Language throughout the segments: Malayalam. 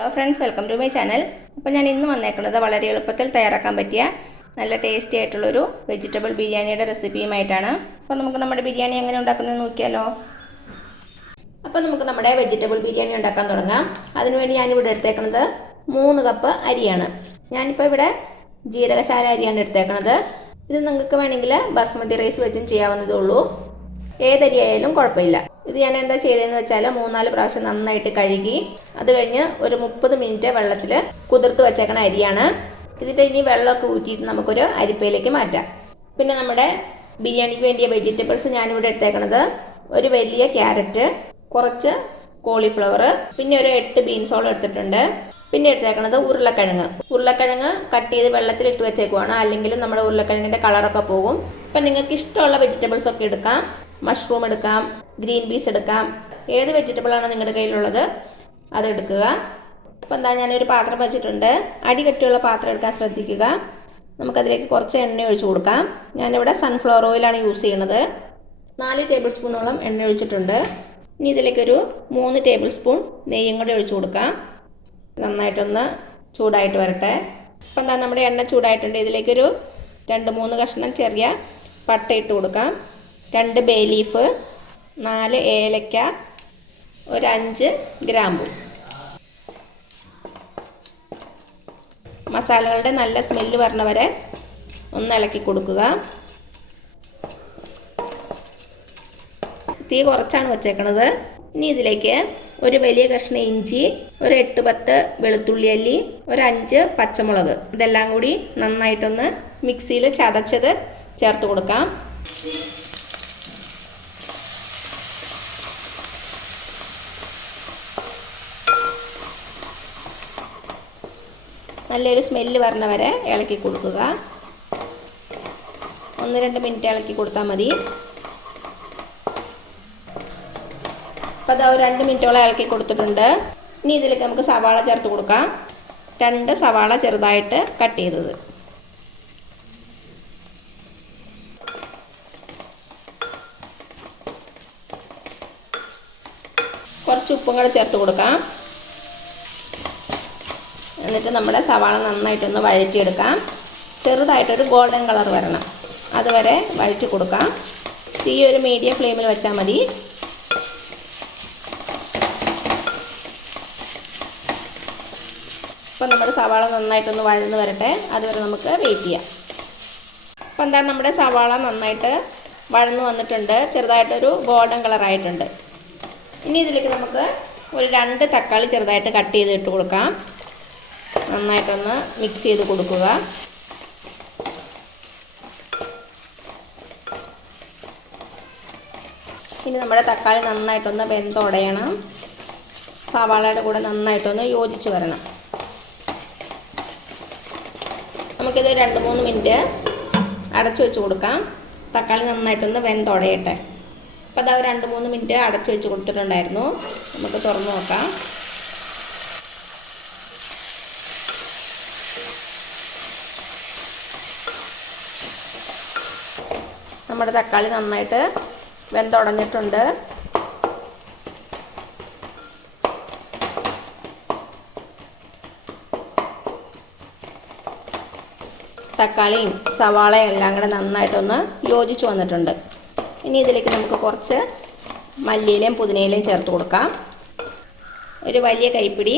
Hello friends, welcome to my channel. അപ്പോൾ ഞാൻ ഇന്ന് വന്നേക്കുന്നത് വളരെ എളുപ്പത്തിൽ തയ്യാറാക്കാൻ പറ്റിയ നല്ല ടേസ്റ്റി ആയിട്ടുള്ളൊരു വെജിറ്റബിൾ ബിരിയാണിയുടെ റെസിപ്പിയുമായിട്ടാണ്. അപ്പോൾ നമുക്ക് നമ്മുടെ ബിരിയാണി എങ്ങനെ ഉണ്ടാക്കുന്നതെന്ന് നോക്കിയാലോ. അപ്പോൾ നമുക്ക് നമ്മുടെ വെജിറ്റബിൾ ബിരിയാണി ഉണ്ടാക്കാൻ തുടങ്ങാം. അതിനുവേണ്ടി ഞാനിവിടെ എടുത്തേക്കുന്നത് 3 കപ്പ് അരിയാണ്. ഞാനിപ്പോൾ ഇവിടെ ജീരകശാല അരിയാണ് എടുത്തേക്കുന്നത്. ഇത് നിങ്ങൾക്ക് വേണമെങ്കിൽ ബസ്മതി റൈസ് വെച്ചും ചെയ്യാവുന്നതേ ഉള്ളൂ. ഏതരിയായാലും കുഴപ്പമില്ല. ഇത് ഞാൻ എന്താ ചെയ്തതെന്ന് വെച്ചാൽ 3-4 പ്രാവശ്യം നന്നായിട്ട് കഴുകി അത് കഴിഞ്ഞ് ഒരു 30 മിനിറ്റ് വെള്ളത്തിൽ കുതിർത്ത് വെച്ചേക്കണ അരിയാണ്. ഇതിൻ്റെ ഇനി വെള്ളമൊക്കെ ഊറ്റിയിട്ട് നമുക്കൊരു അരിപ്പയിലേക്ക് മാറ്റാം. പിന്നെ നമ്മുടെ ബിരിയാണിക്ക് വേണ്ടിയ വെജിറ്റബിൾസ് ഞാനിവിടെ എടുത്തേക്കണത് ഒരു വലിയ ക്യാരറ്റ്, കുറച്ച് കോളിഫ്ലവർ, പിന്നെ ഒരു 8 ബീൻസോളം എടുത്തിട്ടുണ്ട്. പിന്നെ എടുത്തേക്കണത് ഉരുളക്കിഴങ്ങ് കട്ട് ചെയ്ത് വെള്ളത്തിലിട്ട് വെച്ചേക്കുവാണ്, അല്ലെങ്കിൽ നമ്മുടെ ഉരുളക്കിഴങ്ങിൻ്റെ കളറൊക്കെ പോകും. അപ്പം നിങ്ങൾക്ക് ഇഷ്ടമുള്ള വെജിറ്റബിൾസ് ഒക്കെ എടുക്കാം. മഷ്റൂം എടുക്കാം, ഗ്രീൻ പീസ് എടുക്കാം, ഏത് വെജിറ്റബിളാണ് നിങ്ങളുടെ കയ്യിലുള്ളത് അതെടുക്കുക. അപ്പോൾ എന്താ, ഞാനൊരു പാത്രം വെച്ചിട്ടുണ്ട്. അടി കെട്ടിയുള്ള പാത്രം എടുക്കാൻ ശ്രദ്ധിക്കുക. നമുക്കതിലേക്ക് കുറച്ച് എണ്ണ ഒഴിച്ച് കൊടുക്കാം. ഞാനിവിടെ സൺഫ്ലവർ ഓയിലാണ് യൂസ് ചെയ്യുന്നത്. 4 ടേബിൾ സ്പൂണോളം എണ്ണ ഒഴിച്ചിട്ടുണ്ട്. ഇനി ഇതിലേക്കൊരു 3 ടേബിൾ സ്പൂൺ നെയ്യും കൂടി ഒഴിച്ച് കൊടുക്കാം. നന്നായിട്ടൊന്ന് ചൂടായിട്ട് വരട്ടെ. അപ്പോൾ എന്താ, നമ്മുടെ എണ്ണ ചൂടായിട്ടുണ്ട്. ഇതിലേക്കൊരു 2-3 കഷ്ണം ചെറിയ പട്ട ഇട്ട് കൊടുക്കാം, 2 ബേ ലീഫ്, 4 ഏലക്ക, ഒരു 5 ഗ്രാമ്പു. മസാലകളുടെ നല്ല സ്മെല്ല് വരണ വരെ ഒന്ന് ഇളക്കി കൊടുക്കുക. തീ കുറച്ചാണ് വെച്ചേക്കണത്. ഇനി ഇതിലേക്ക് ഒരു വലിയ കഷ്ണം ഇഞ്ചി, ഒരു 8-10 വെളുത്തുള്ളി അല്ലി, ഒരു 5 പച്ചമുളക്, ഇതെല്ലാം കൂടി നന്നായിട്ടൊന്ന് മിക്സിയിൽ ചതച്ചത് ചേർത്ത് കൊടുക്കാം. നല്ലൊരു സ്മെല്ല് വരണ വരെ ഇളക്കി കൊടുക്കുക. 1-2 മിനിറ്റ് ഇളക്കി കൊടുത്താൽ മതി. അപ്പോൾ അത് 2 മിനിറ്റോളം ഇളക്കി കൊടുത്തിട്ടുണ്ട്. ഇനി ഇതിലേക്ക് നമുക്ക് സവാള ചേർത്ത് കൊടുക്കാം. 2 സവാള ചെറുതായിട്ട് കട്ട് ചെയ്തത്. കുറച്ച് ഉപ്പും കൂടെ ചേർത്ത് കൊടുക്കാം. എന്നിട്ട് നമ്മുടെ സവാള നന്നായിട്ടൊന്ന് വഴറ്റിയെടുക്കാം. ചെറുതായിട്ടൊരു ഗോൾഡൻ കളർ വരണം, അതുവരെ വഴറ്റി കൊടുക്കാം. തീ ഒരു മീഡിയം ഫ്ലെയിമിൽ വെച്ചാൽ മതി. അപ്പം നമ്മുടെ സവാള നന്നായിട്ടൊന്ന് വഴന്ന് വരട്ടെ, അതുവരെ നമുക്ക് വെയിറ്റ് ചെയ്യാം. അപ്പം എന്താ, നമ്മുടെ സവാള നന്നായിട്ട് വഴന്ന് വന്നിട്ടുണ്ട്, ചെറുതായിട്ടൊരു ഗോൾഡൻ കളറായിട്ടുണ്ട്. ഇനി ഇതിലേക്ക് നമുക്ക് ഒരു 2 തക്കാളി ചെറുതായിട്ട് കട്ട് ചെയ്ത് ഇട്ട് കൊടുക്കാം. നന്നായിട്ടൊന്ന് മിക്സ് ചെയ്ത് കൊടുക്കുക. ഇനി നമ്മുടെ തക്കാളി നന്നായിട്ടൊന്ന് വെന്തുടയണം. സവാളയുടെ കൂടെ നന്നായിട്ടൊന്ന് യോജിച്ച് വരണം. നമുക്കിത് 2-3 മിനിറ്റ് അടച്ചു വെച്ച് കൊടുക്കാം. തക്കാളി നന്നായിട്ടൊന്ന് വെന്തുടയട്ടെ. അപ്പോൾ അത് 2-3 മിനിറ്റ് അടച്ചു വെച്ച് കൊടുത്തിട്ടുണ്ടായിരുന്നു. നമുക്ക് തുറന്ന് നോക്കാം. നമ്മുടെ തക്കാളി നന്നായിട്ട് വെന്തുടഞ്ഞിട്ടുണ്ട്. തക്കാളിയും സവാളയും എല്ലാം കൂടെ നന്നായിട്ടൊന്ന് യോജിച്ച് വന്നിട്ടുണ്ട്. ഇനി ഇതിലേക്ക് നമുക്ക് കുറച്ച് മല്ലിയിലയും പുതിനയിലയും ചേർത്ത് കൊടുക്കാം. ഒരു വലിയ കൈപ്പിടി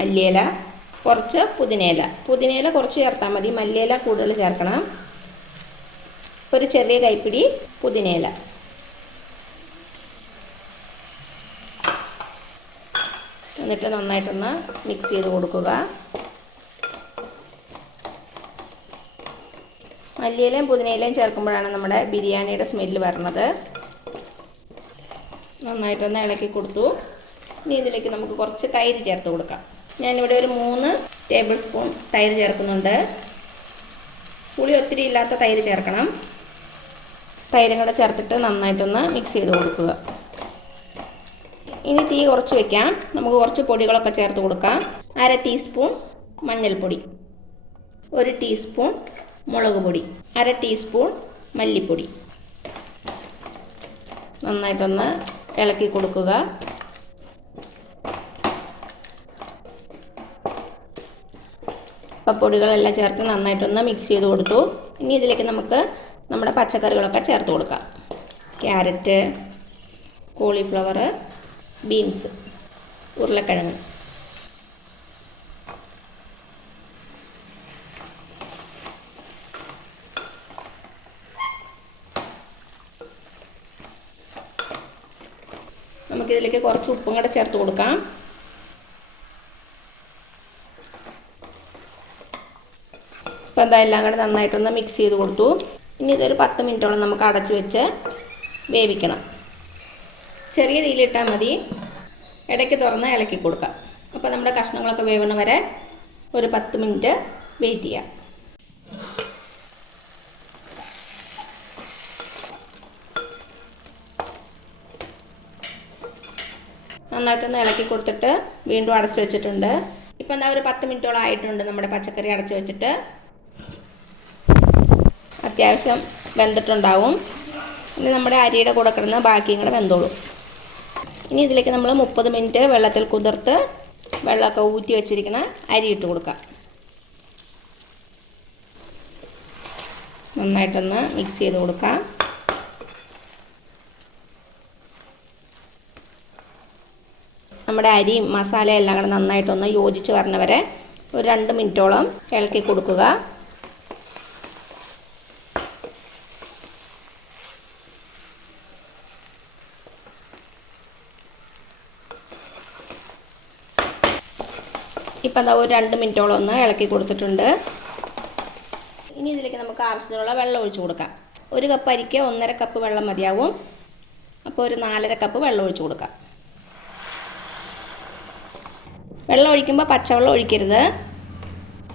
മല്ലിയില, കുറച്ച് പുതിനയില കുറച്ച് ചേർത്താൽ മതി, മല്ലിയില കൂടുതൽ ചേർക്കണം. ഒരു ചെറിയ കൈപ്പിടി പുതിനയില. എന്നിട്ട് നന്നായിട്ടൊന്ന് മിക്സ് ചെയ്ത് കൊടുക്കുക. മല്ലിയിലയും പുതിനയിലയും ചേർക്കുമ്പോഴാണ് നമ്മുടെ ബിരിയാണിയുടെ സ്മെല്ല് വരുന്നത്. നന്നായിട്ടൊന്ന് ഇളക്കി കൊടുത്തു. ഇനി ഇതിലേക്ക് നമുക്ക് കുറച്ച് തൈര് ചേർത്ത് കൊടുക്കാം. ഞാനിവിടെ ഒരു 3 ടേബിൾ സ്പൂൺ തൈര് ചേർക്കുന്നുണ്ട്. പുളി ഒത്തിരി ഇല്ലാത്ത തൈര് ചേർക്കണം. തൈരും കൂടെ ചേർത്തിട്ട് നന്നായിട്ടൊന്ന് മിക്സ് ചെയ്ത് കൊടുക്കുക. ഇനി തീ കുറച്ച് വയ്ക്കാം. നമുക്ക് കുറച്ച് പൊടികളൊക്കെ ചേർത്ത് കൊടുക്കാം. 1/2 ടീസ്പൂൺ മഞ്ഞൾപ്പൊടി, 1 ടീസ്പൂൺ മുളക് പൊടി, 1/2 ടീസ്പൂൺ മല്ലിപ്പൊടി. നന്നായിട്ടൊന്ന് ഇളക്കി കൊടുക്കുക. അപ്പോൾ പൊടികളെല്ലാം ചേർത്ത് നന്നായിട്ടൊന്ന് മിക്സ് ചെയ്ത് കൊടുത്തു. ഇനി ഇതിലേക്ക് നമുക്ക് നമ്മുടെ പച്ചക്കറികളൊക്കെ ചേർത്ത് കൊടുക്കാം. ക്യാരറ്റ്, കോളിഫ്ലവർ, ബീൻസ്, ഉരുളക്കിഴങ്ങ്. നമുക്കിതിലേക്ക് കുറച്ച് ഉപ്പും കൂടെ ചേർത്ത് കൊടുക്കാം. ഇപ്പോൾ എല്ലാം കൂടെ നന്നായിട്ടൊന്ന് മിക്സ് ചെയ്ത് കൊടുത്തു. ഇനി ഇതൊരു 10 മിനിറ്റോളം നമുക്ക് അടച്ചു വെച്ച് വേവിക്കണം. ചെറിയ തീയിലിട്ടാൽ മതി, ഇടയ്ക്ക് തുറന്ന് ഇളക്കി കൊടുക്കാം. അപ്പോൾ നമ്മുടെ കഷ്ണങ്ങളൊക്കെ വേവണ വരെ ഒരു 10 മിനിറ്റ് വെയിറ്റ് ചെയ്യാം. നന്നായിട്ടൊന്ന് ഇളക്കി കൊടുത്തിട്ട് വീണ്ടും അടച്ചു വെച്ചിട്ടുണ്ട്. ഇപ്പം ഒരു 10 മിനിറ്റോളം ആയിട്ടുണ്ട് നമ്മുടെ പച്ചക്കറി അടച്ചു വെച്ചിട്ട്. അത്യാവശ്യം വെന്തിട്ടുണ്ടാവും. ഇനി നമ്മുടെ അരിയുടെ കൂടെ കിടന്ന് ബാക്കിയും കൂടെ വെന്തോളും. ഇനി ഇതിലേക്ക് നമ്മൾ 30 മിനിറ്റ് വെള്ളത്തിൽ കുതിർത്ത് വെള്ളമൊക്കെ ഊറ്റി വെച്ചിരിക്കുന്ന അരി ഇട്ട് കൊടുക്കാം. നന്നായിട്ടൊന്ന് മിക്സ് ചെയ്ത് കൊടുക്കാം. നമ്മുടെ അരിയും മസാലയും എല്ലാം കൂടെ നന്നായിട്ടൊന്ന് യോജിച്ച് വരണവരെ ഒരു 2 മിനിറ്റോളം ഇളക്കി കൊടുക്കുക. ഇപ്പം ഒരു 2 മിനിറ്റോളം ഒന്ന് ഇളക്കി കൊടുത്തിട്ടുണ്ട്. ഇനി ഇതിലേക്ക് നമുക്ക് ആവശ്യത്തിനുള്ള വെള്ളം ഒഴിച്ച് കൊടുക്കാം. 1 കപ്പ് അരിക്ക് 1.5 കപ്പ് വെള്ളം മതിയാവും. അപ്പോൾ ഒരു 4.5 കപ്പ് വെള്ളം ഒഴിച്ച് കൊടുക്കാം. വെള്ളം ഒഴിക്കുമ്പോൾ പച്ചവെള്ളം ഒഴിക്കരുത്,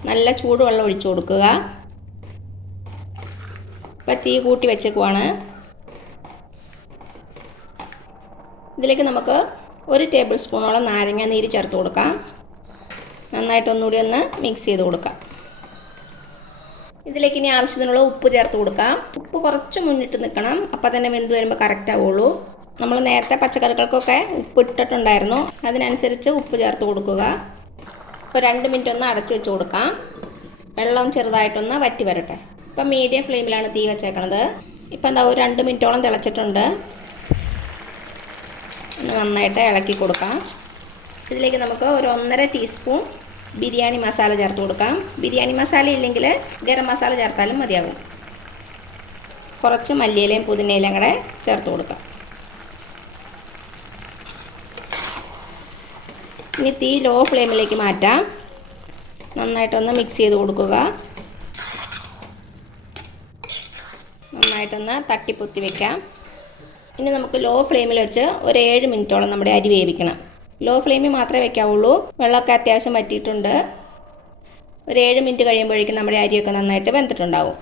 നല്ല ചൂടുവെള്ളം ഒഴിച്ചു കൊടുക്കുക. ഇപ്പോൾ തീ കൂട്ടി വെച്ചേക്കുവാണ്. ഇതിലേക്ക് നമുക്ക് 1 ടേബിൾ സ്പൂണോളം നാരങ്ങ നീര് ചേർത്ത് കൊടുക്കാം. നന്നായിട്ടൊന്നുകൂടി ഒന്ന് മിക്സ് ചെയ്ത് കൊടുക്കാം. ഇതിലേക്ക് ഇനി ആവശ്യത്തിനുള്ള ഉപ്പ് ചേർത്ത് കൊടുക്കാം. ഉപ്പ് കുറച്ച് മുന്നിട്ട് നിൽക്കണം, അപ്പോൾ തന്നെ വെന്ത് വരുമ്പോൾ കറക്റ്റ് ആവുള്ളൂ. നമ്മൾ നേരത്തെ പച്ചക്കറികൾക്കൊക്കെ ഉപ്പ് ഇട്ടിട്ടുണ്ടായിരുന്നു, അതിനനുസരിച്ച് ഉപ്പ് ചേർത്ത് കൊടുക്കുക. ഇപ്പോൾ 2 മിനിറ്റ് ഒന്ന് അടച്ചു വെച്ച് കൊടുക്കാം. വെള്ളം ചെറുതായിട്ടൊന്ന് വറ്റി വരട്ടെ. ഇപ്പം മീഡിയം ഫ്ലെയിമിലാണ് തീ വെച്ചേക്കണത്. ഇപ്പം ഒരു 2 മിനിറ്റോളം തിളച്ചിട്ടുണ്ട്. ഒന്ന് നന്നായിട്ട് ഇളക്കി കൊടുക്കാം. ഇതിലേക്ക് നമുക്ക് ഒരു 1.5 ടീസ്പൂൺ ബിരിയാണി മസാല ചേർത്ത് കൊടുക്കാം. ബിരിയാണി മസാല ഇല്ലെങ്കിൽ ഗരം മസാല ചേർത്താലും മതിയാകും. കുറച്ച് മല്ലിയിലയും പുതിനയിലയും കൂടെ ചേർത്ത് കൊടുക്കാം. ഇനി തീ ലോ ഫ്ലെയിമിലേക്ക് മാറ്റാം. നന്നായിട്ടൊന്ന് മിക്സ് ചെയ്ത് കൊടുക്കുക. നന്നായിട്ടൊന്ന് തട്ടിപ്പൊത്തി വയ്ക്കാം. ഇനി നമുക്ക് ലോ ഫ്ലെയിമിൽ വെച്ച് ഒരു 7 മിനിറ്റോളം നമ്മുടെ അരി വേവിക്കണം. ലോ ഫ്ലെയിമിൽ മാത്രമേ വെക്കാവുള്ളൂ. വെള്ളമൊക്കെ അത്യാവശ്യം വറ്റിയിട്ടുണ്ട്. ഒരു 7 മിനിറ്റ് കഴിയുമ്പോഴേക്കും നമ്മുടെ അരിയൊക്കെ നന്നായിട്ട് വെന്തിട്ടുണ്ടാവും.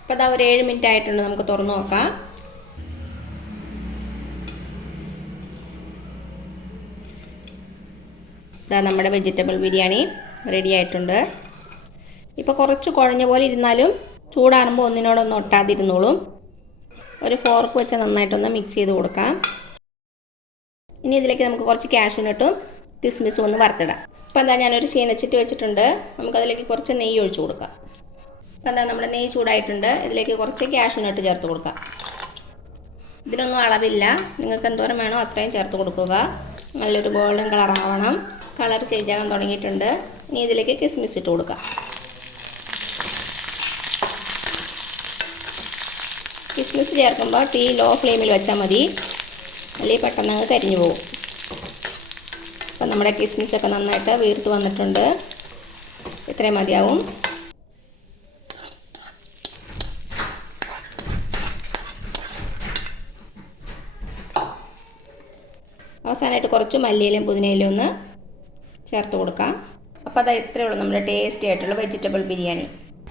അപ്പോൾ ഒരു 7 മിനിറ്റ് ആയിട്ടുണ്ട്. നമുക്ക് തുറന്നു നോക്കാം. നമ്മുടെ വെജിറ്റബിൾ ബിരിയാണി റെഡി ആയിട്ടുണ്ട്. ഇപ്പോൾ കുറച്ച് കുഴഞ്ഞ പോലെ ഇരുന്നാലും ചൂടാറുമ്പോൾ ഒന്നിനോടൊന്നും ഒട്ടാതിരുന്നോളും. ഒരു ഫോർക്ക് വെച്ച് നന്നായിട്ടൊന്ന് മിക്സ് ചെയ്ത് കൊടുക്കാം. ഇനി ഇതിലേക്ക് നമുക്ക് കുറച്ച് കാഷ്യൂനട്ടും കിസ്മിസും ഒന്ന് വറുത്തിടാം. അപ്പോൾ ഞാനൊരു ചീനച്ചട്ടി വെച്ചിട്ടുണ്ട്. നമുക്കതിലേക്ക് കുറച്ച് നെയ്യ് ഒഴിച്ച് കൊടുക്കാം. അപ്പോൾ നമ്മുടെ നെയ്യ് ചൂടായിട്ടുണ്ട്. ഇതിലേക്ക് കുറച്ച് കാഷ്യൂനട്ട് ചേർത്ത് കൊടുക്കാം. ഇതിനൊന്നും അളവില്ല, നിങ്ങൾക്ക് എന്തോരം വേണോ അത്രയും ചേർത്ത് കൊടുക്കുക. നല്ലൊരു ഗോൾഡൻ കളർ ആവണം. കളർ ചേഞ്ച് ആകാൻ തുടങ്ങിയിട്ടുണ്ട്. ഇനി ഇതിലേക്ക് കിസ്മിസ് ഇട്ട് കൊടുക്കാം. കിസ്മിസ് ചേർക്കുമ്പോൾ തീ ലോ ഫ്ലെയിമിൽ വെച്ചാൽ മതി, അല്ലെങ്കിൽ പെട്ടെന്ന് അങ്ങ് കരിഞ്ഞു പോകും. അപ്പം നമ്മുടെ കിസ്മിസൊക്കെ നന്നായിട്ട് വീർത്ത് വന്നിട്ടുണ്ട്. ഇത്രയും മതിയാവും. അവസാനമായിട്ട് കുറച്ച് മല്ലിയിലയും പുതിനയിലയും ഒന്ന് ചേർത്ത് കൊടുക്കാം. അപ്പോൾ ഇത്രയേ ഉള്ളൂ നമ്മുടെ ടേസ്റ്റി ആയിട്ടുള്ള വെജിറ്റബിൾ ബിരിയാണി.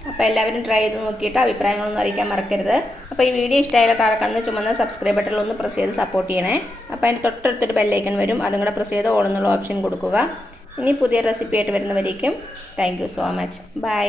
അപ്പോൾ എല്ലാവരും ട്രൈ ചെയ്ത് നോക്കിയിട്ട് അഭിപ്രായങ്ങളൊന്നും അറിയിക്കാൻ മറക്കരുത്. അപ്പോൾ ഈ വീഡിയോ ഇഷ്ടമായാലും താഴെ കാണുന്ന ചുമന്ന സബ്സ്ക്രൈബ് ബട്ടണിൽ ഒന്ന് പ്രസ് ചെയ്ത് സപ്പോർട്ട് ചെയ്യണേ. അപ്പോൾ അതിൻ്റെ തൊട്ടടുത്തൊരു ബെല്ലൈക്കൺ വരും, അതും കൂടെ പ്രസ് ചെയ്ത് ഓൾ എന്നുള്ള ഓപ്ഷൻ കൊടുക്കുക. ഇനി പുതിയ റെസിപ്പി ആയിട്ട് വരുന്നവരേക്കും thank you so much. By.